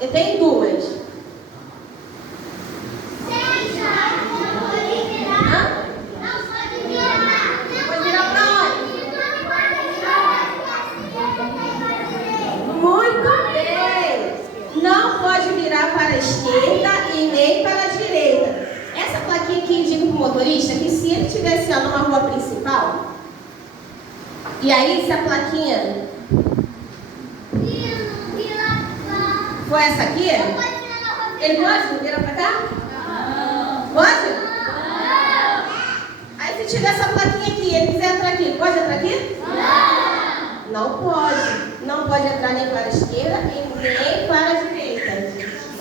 Eu tenho duas. Pode virar para onde? Muito bem. Não pode virar para a esquerda e nem para a direita. Essa plaquinha aqui indica para o motorista que se ele estivesse numa rua principal, e aí se a plaquinha foi essa aqui, ele pode virar para cá? Pode? Aí se tiver essa plaquinha aqui, ele quiser entrar aqui, pode entrar aqui? Não pode. Não pode entrar nem para a esquerda e nem para a direita.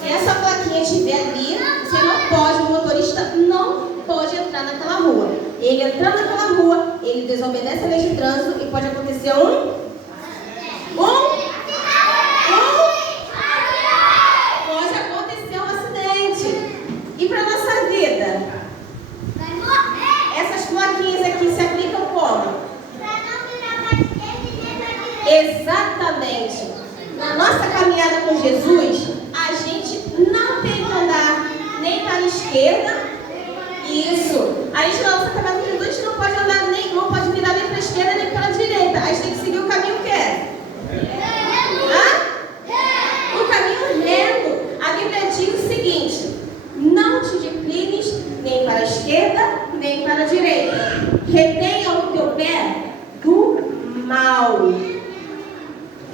Se essa plaquinha estiver ali, você não pode, o motorista não pode entrar naquela rua. Ele entrando naquela rua, ele desobedece a lei de trânsito e pode acontecer pode acontecer um acidente. E para a nossa vida? Essas plaquinhas aqui se aplicam como? Exatamente. Na nossa caminhada com Jesus, a gente não tem que andar nem para a esquerda. Isso. A gente na nossa caminhada com Jesus não pode andar não pode virar nem para a esquerda nem para a direita. A gente tem que seguir o caminho que é. O caminho reto. A Bíblia diz o seguinte: não te declines nem para a esquerda nem para a direita. Retenha o teu pé do mal.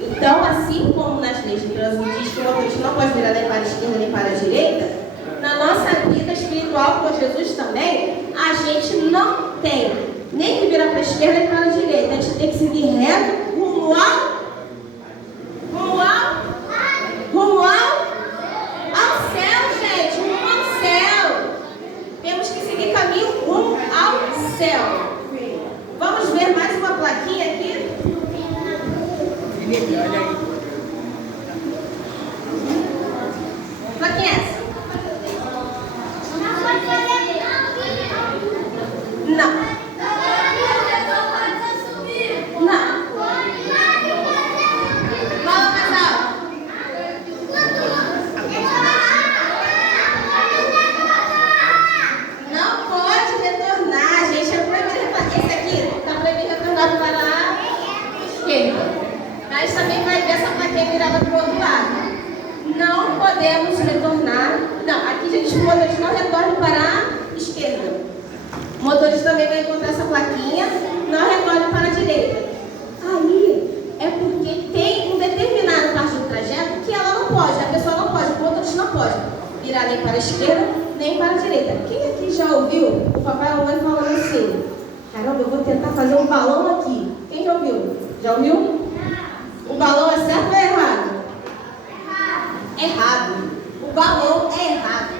Então, assim como nas leis de trânsito diz que o motorista não pode virar nem para a esquerda nem para a direita, na nossa vida espiritual com Jesus também, a gente não tem nem que virar para a esquerda nem para a direita. A gente tem que seguir reto rumo ao céu, gente, rumo ao céu. Temos que seguir caminho rumo ao céu. Vamos ver mais uma plaquinha aqui? Olha aí. Plaquinha essa? Não. Fala mais alto. Não pode retornar, gente. É proibido. Esse aqui está proibido retornar para a esquerda. Mas também vai ver essa plaquinha virada para o outro lado. Não podemos retornar. Não, aqui já diz que o motorista não retorne para a esquerda. O motorista também vai encontrar essa plaquinha, não retorne para a direita. Aí é porque tem um determinado parte do trajeto que ela não pode, a pessoa não pode, o motorista não pode virar nem para a esquerda nem para a direita. Quem aqui já ouviu o papai e a mamãe falando assim: caramba, eu vou tentar fazer um balão aqui? Quem já ouviu? Já ouviu? O balão é certo ou é errado? Errado. O balão é errado.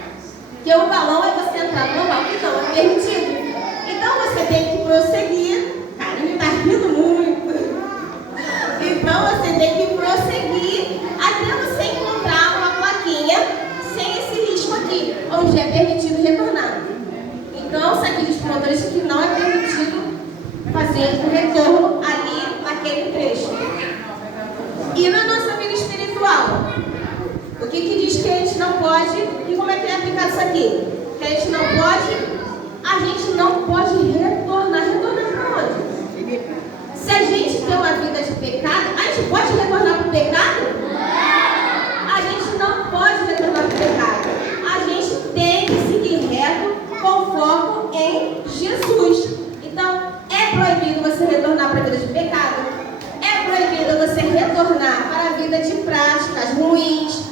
Porque o balão é você entrar no local que não é permitido. Então você tem que prosseguir. Carinho tá rindo muito. Então você tem que prosseguir até você encontrar uma plaquinha sem esse risco aqui, onde é permitido retornar. Então isso aqui diz para o motorista que não é permitido fazer o retorno ali naquele trecho. E na nossa vida espiritual, o que diz que a gente não pode? E como é que é aplicado isso aqui? Que a gente não pode retornar. Retornar para onde? Se a gente tem uma vida de pecado, a gente pode retornar para o pecado? A gente não pode retornar para o pecado. A gente tem que seguir reto com foco em Jesus. Então, é proibido você retornar para a vida de pecado. É proibido você retornar para a vida de práticas ruins.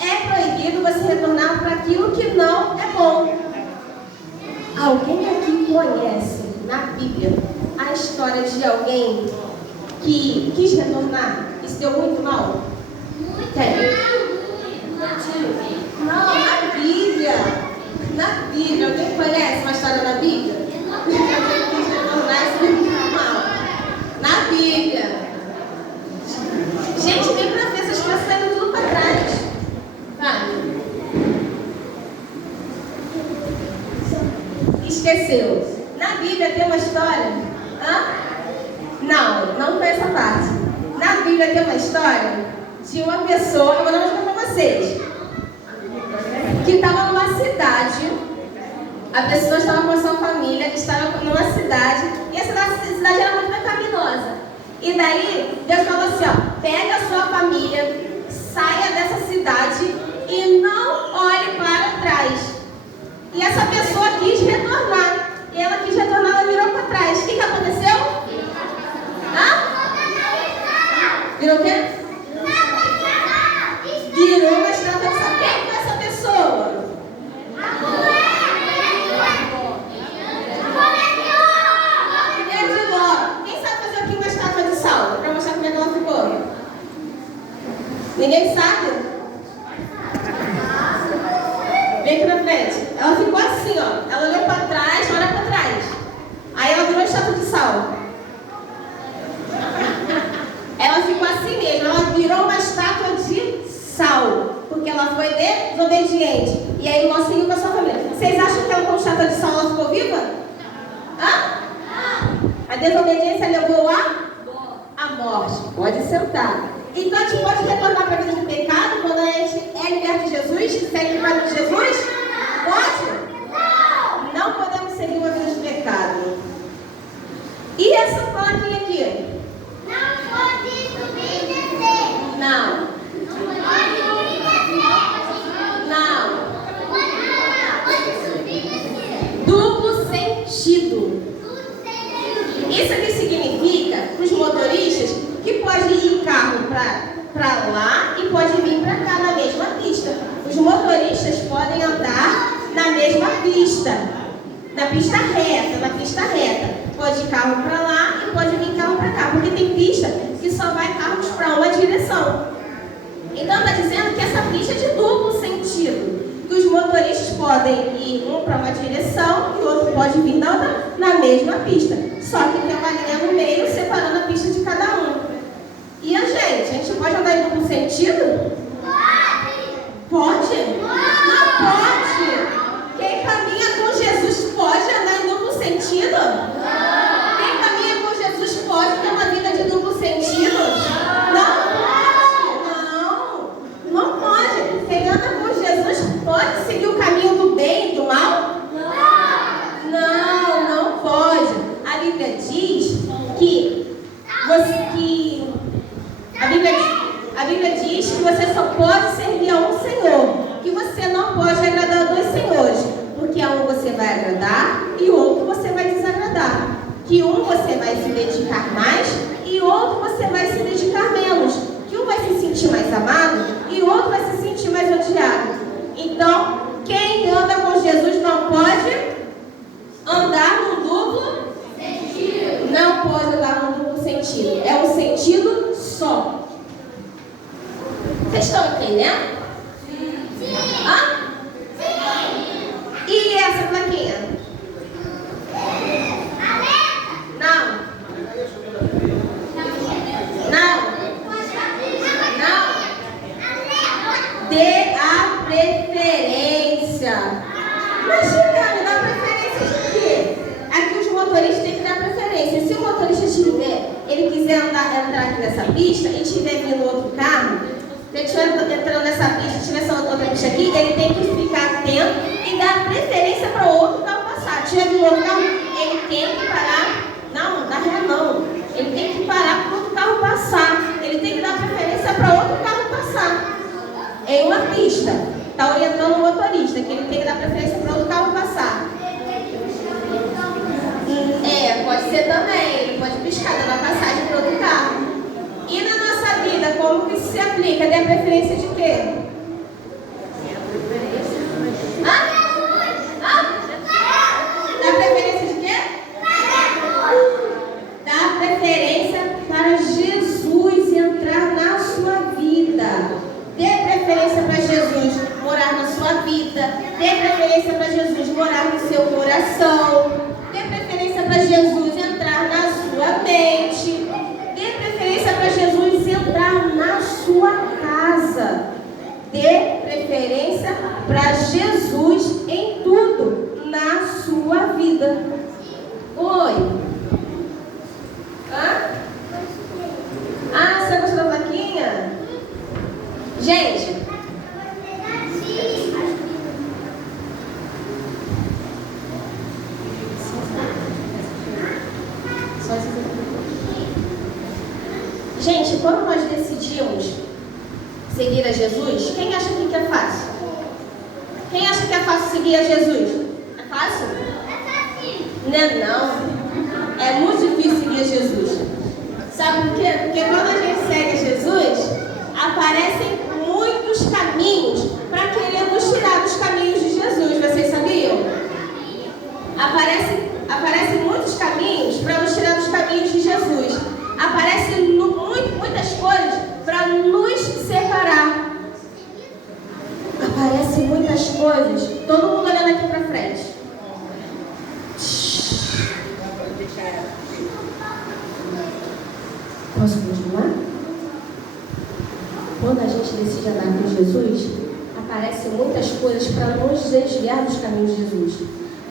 É proibido você retornar para aquilo que não é bom. Alguém aqui conhece na Bíblia a história de alguém que quis retornar e se deu muito mal? Quem? Não, na Bíblia. Na Bíblia. Alguém conhece uma história na Bíblia? Alguém quis retornar e se deu muito mal. Na Bíblia. Gente, vem pra ver, essas coisas saíram tudo para trás. Vai. Esqueceu. Na Bíblia tem uma história. Não foi essa parte. Na Bíblia tem uma história de uma pessoa. Eu vou dar uma dica pra você. vocês que estava numa cidade, a pessoa estava com a sua família, estava numa cidade, e essa cidade era muito pecaminosa. E daí, Deus falou assim, ó, pega a sua família, saia dessa cidade e não olhe para trás. E essa pessoa quis retornar. E ela quis retornar, ela virou para trás. O que aconteceu? Virou o quê? Virou uma estátua de sal. Quem foi essa pessoa? Mulher de Ló. Quem sabe fazer aqui uma estátua de sal? Para mostrar como é que ela ficou. Ninguém sabe? Vem aqui na frente. Ela ficou assim, ó. Ela olhou para trás, olha para trás. Aí ela virou estátua de sal. Ela ficou assim mesmo. Ela virou uma estátua de sal. Porque ela foi desobediente. E aí o Ló seguiu com a sua família. Vocês acham que ela com estátua de sal ela ficou viva? Hã? A desobediência levou a morte. Pode sentar. Então a gente pode retornar para a vida de pecado quando a gente é liberto de Jesus, segue o caminho de Jesus? Pode? Não podemos seguir uma vida de pecado. E essa plaquinha aqui? Não pode subir e descer. Não. Não. Duplo sentido. Isso aqui significa para os motoristas que pode ir carro para lá e pode vir para cá na mesma pista. Os motoristas podem andar na mesma pista, na pista reta. Pode ir carro para lá e pode vir carro para cá, porque tem pista que só vai carros para uma direção. Então está dizendo que essa pista é de duplo sentido, que os motoristas podem ir um para uma direção e o outro pode vir na mesma pista. Só que tem uma linha no meio separando a pista de cada um. E a gente pode andar em duplo sentido? Pode? Não pode. Quem caminha com Jesus pode andar em duplo sentido? Quem caminha com Jesus pode ter uma vida de duplo sentido? Não pode. Quem anda com Jesus pode seguir o caminho do bem e do mal? Não pode. A Bíblia diz a Bíblia diz que você só pode servir a um Senhor, que você não pode agradar a dois senhores, porque a um você vai agradar e outro você vai desagradar, que um você vai se dedicar mais e outro você vai se dedicar menos, que um vai se sentir mais amado e outro vai se sentir mais odiado. Então, quem anda com Jesus não pode andar num duplo sentido. Não pode andar num duplo sentido. É um sentido só. Vocês estão entendendo? Sim. Hã? Sim. E essa plaquinha? Não. Dê a preferência. Mas, Chicane, dá preferência de quê? Aqui os motoristas têm que dar preferência. Se o motorista ele quiser entrar aqui nessa pista e estiver vindo outro carro, se ele estiver entrando nessa pista, tiver essa outra pista aqui, ele tem que ficar atento e dar preferência para o outro carro passar. Se tiver vindo outro carro, ele tem que parar. Não, dá ré não. Ele tem que parar para o outro carro passar. Ele tem que dar preferência para outro carro passar. Em uma pista, está orientando o motorista, que ele tem que dar preferência para outro carro passar. Pode ser também. Ele pode piscar, dando a passagem para outro carro. E na nossa vida, como que isso se aplica? Dê a preferência de quê? Dá preferência de quê? Dá preferência para Jesus entrar na sua vida. Dê preferência para Jesus morar na sua vida. Dê preferência para Jesus morar no seu coração. Dê preferência para Jesus entrar na sua mente. Dê preferência para Jesus entrar na sua casa. Dê preferência para Jesus em tudo na sua vida. Oi. Você gostou da plaquinha? Gente, quando nós decidimos seguir a Jesus, quem acha que é fácil? Quem acha que é fácil seguir a Jesus? É fácil? Não é não. É muito difícil seguir a Jesus. Sabe por quê? Porque quando a gente segue a Jesus, aparecem muitos caminhos para querer nos tirar dos caminhos de Jesus. Vocês sabiam? Aparecem muitos caminhos para nos tirar dos caminhos de Jesus. Aparecem muitas coisas para nos separar. Aparecem muitas coisas. Todo mundo olhando aqui para frente. Posso continuar? Quando a gente decide andar com Jesus, aparecem muitas coisas para nos desviar dos caminhos de Jesus,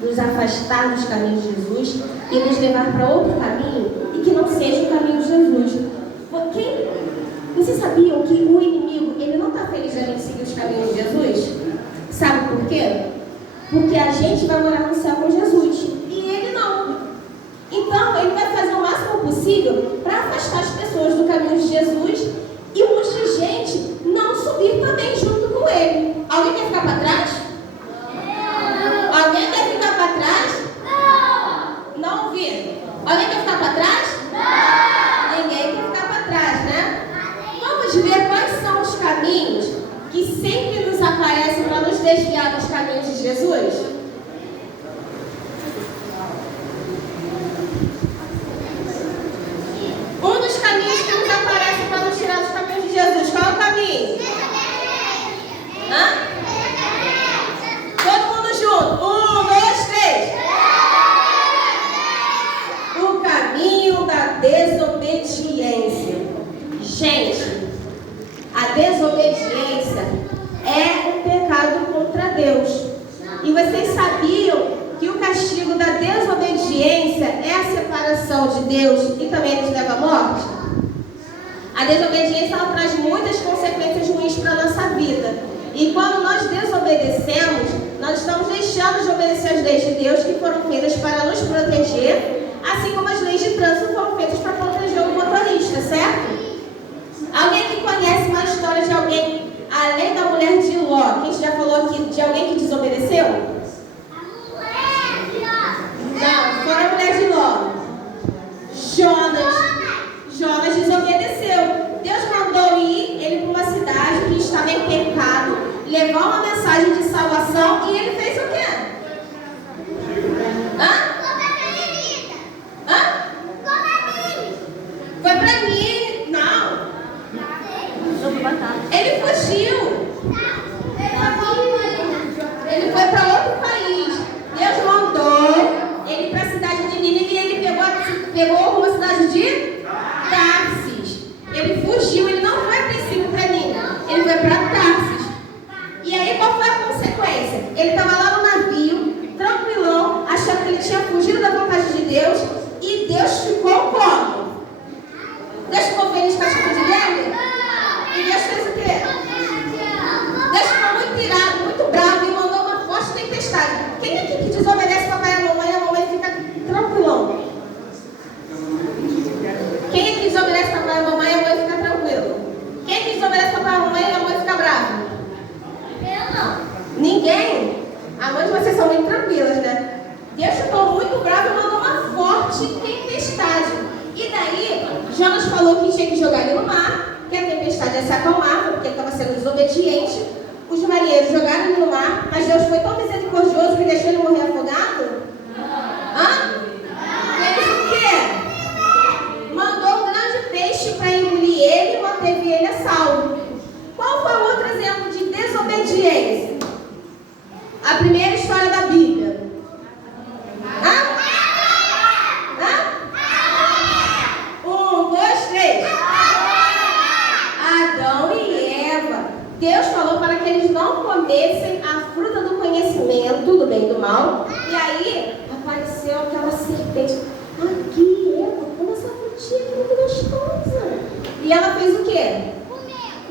nos afastar dos caminhos de Jesus e nos levar para outro caminho e que não seja o caminho de Jesus. Vocês sabiam que o inimigo, ele não está feliz de a gente seguir os caminhos de Jesus? Sabe por quê? Porque a gente vai morar no céu com Jesus e ele não. Então, ele vai fazer o máximo possível para afastar as pessoas do caminho de Jesus e muita gente não subir também junto com ele. Alguém quer ficar para trás? Alguém quer ficar para trás? Não ouvi. Alguém quer ficar para trás? Ninguém quer ficar para trás, né? Vamos ver quais são os caminhos que sempre nos aparecem para nos desviar dos caminhos de Jesus. Um dos caminhos que nos aparece para nos tirar dos caminhos de Jesus. Qual é o caminho? Hã? Todo mundo junto. 1, 2, 3. O caminho da desobediência. Gente, a desobediência é um pecado contra Deus. E vocês sabiam que o castigo da desobediência é a separação de Deus e também nos leva à morte? A desobediência ela traz muitas consequências ruins para a nossa vida. E quando nós desobedecemos, nós estamos deixando de obedecer as leis de Deus que foram feitas para nos proteger, assim como as leis de trânsito foram feitas para proteger o motorista, certo? Alguém que conhece uma história de alguém, além da mulher de Ló, quem já falou aqui de alguém que desobedeceu? Não, foi a mulher de Ló. Jonas desobedeceu. Deus mandou ir ele para uma cidade que estava em pecado, levar uma mensagem de salvação e ele fez o quê? Foi para mim? Não. Ele fugiu. Ele foi para outro país. Deus mandou ele para a cidade de Nínive e ele pegou uma cidade de Tarsis. Ele fugiu, ele não foi a princípio para Nínive, ele foi para Tarsis. E aí qual foi a consequência? Ele estava lá no navio, tranquilão, achando que ele tinha fugido da vontade de Deus e Deus ficou como? Deus ficou feliz com a atitude dele? E Deus fez o quê? Deus ficou muito irado, muito bravo e mandou uma forte tempestade. Quem aqui que desobedece papai e a mamãe fica tranquilão? Quem aqui desobedece papai e a mamãe fica tranquilo? Quem aqui desobedece papai e a mamãe fica bravo? Eu não. Ninguém? A mãe de vocês são muito tranquilas, né? Deus ficou muito bravo e mandou uma forte tempestade. E daí, Jonas falou que tinha que jogar ele no mar, que a tempestade ia se acalmar, porque ele estava sendo desobediente. Os marinheiros jogaram ele no mar, mas Deus foi tão misericordioso que deixou ele morrer afogado? Fez o quê? Mandou um grande peixe para engolir ele e manteve ele a salvo. Qual foi o outro exemplo de desobediência? A primeira história da Bíblia. 1, 2, 3. Adão e Eva. Deus falou para que eles não comessem a fruta do conhecimento do bem e do mal. E aí apareceu aquela serpente. Aqui, Eva, como essa frutinha muito gostosa. E ela fez o quê?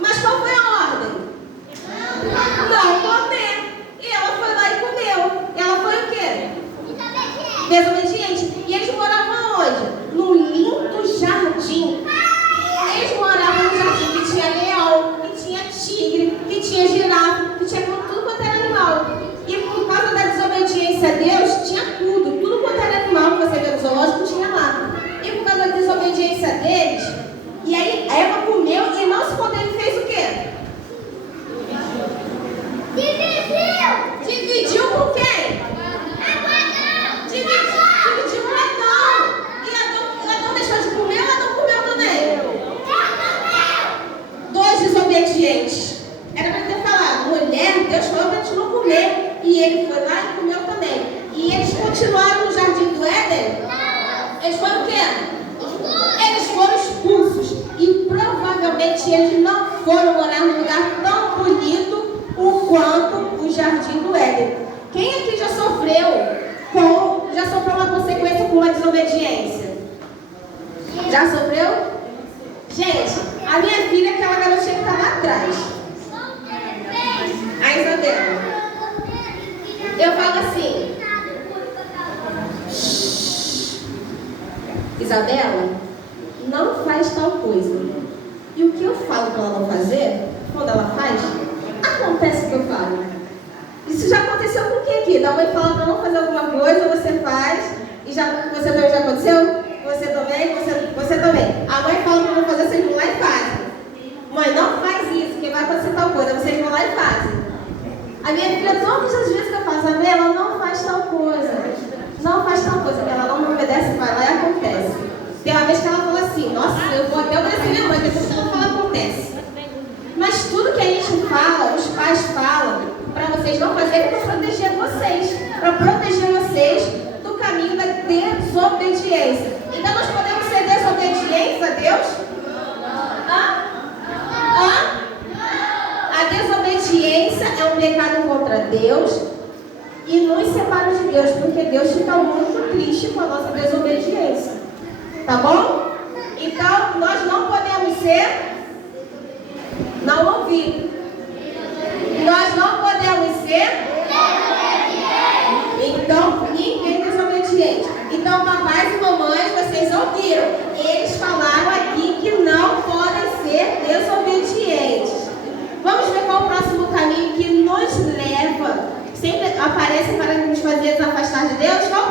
Mas qual foi a ordem? Não comer. E ela foi lá e comeu. Ela foi o quê? Desobediente. E eles moravam onde? Num lindo jardim. Eles moravam continuaram no jardim do Éden? Eles foram o quê? Eles foram expulsos. E provavelmente eles não foram morar num lugar tão bonito o quanto o jardim do Éden. Quem aqui já sofreu uma consequência com uma desobediência? Já sofreu? Gente, a minha filha é aquela garotinha que está lá atrás. A Isabela. Eu falo assim: Isabela, não faz tal coisa. E o que eu falo para ela não fazer, quando ela faz, acontece o que eu falo. Isso já aconteceu com quem aqui? Da mãe fala para não fazer alguma coisa, você faz, e você também já aconteceu? Você também. A mãe fala para não fazer, vocês vão lá e fazem. Mãe, não faz isso, que vai acontecer tal coisa, vocês vão lá e fazem. A minha filha, todas as vezes que eu faço, ela não faz tal coisa. Não faz tal coisa. Ela não me obedece, vai lá e acontece. Tem uma vez que ela falou assim: nossa, eu vou até obedecer minha mãe, depois que ela fala, acontece. Mas tudo que a gente fala, os pais falam, para vocês não fazerem, para proteger vocês. Para proteger vocês do caminho da desobediência. Então nós podemos ser desobedientes a Deus? A desobediência é um pecado contra Deus e nos separa de Deus, porque Deus fica muito triste com a nossa desobediência. Tá bom? Então, nós não podemos não ouvir. Nós não podemos então, ninguém desobediente. Então, papais e mamães, vocês ouviram. Eles falaram aqui que não podem ser desobedientes. Vamos ver qual o próximo caminho que nos leva, sempre aparece para nos fazer nos afastar de Deus? Qual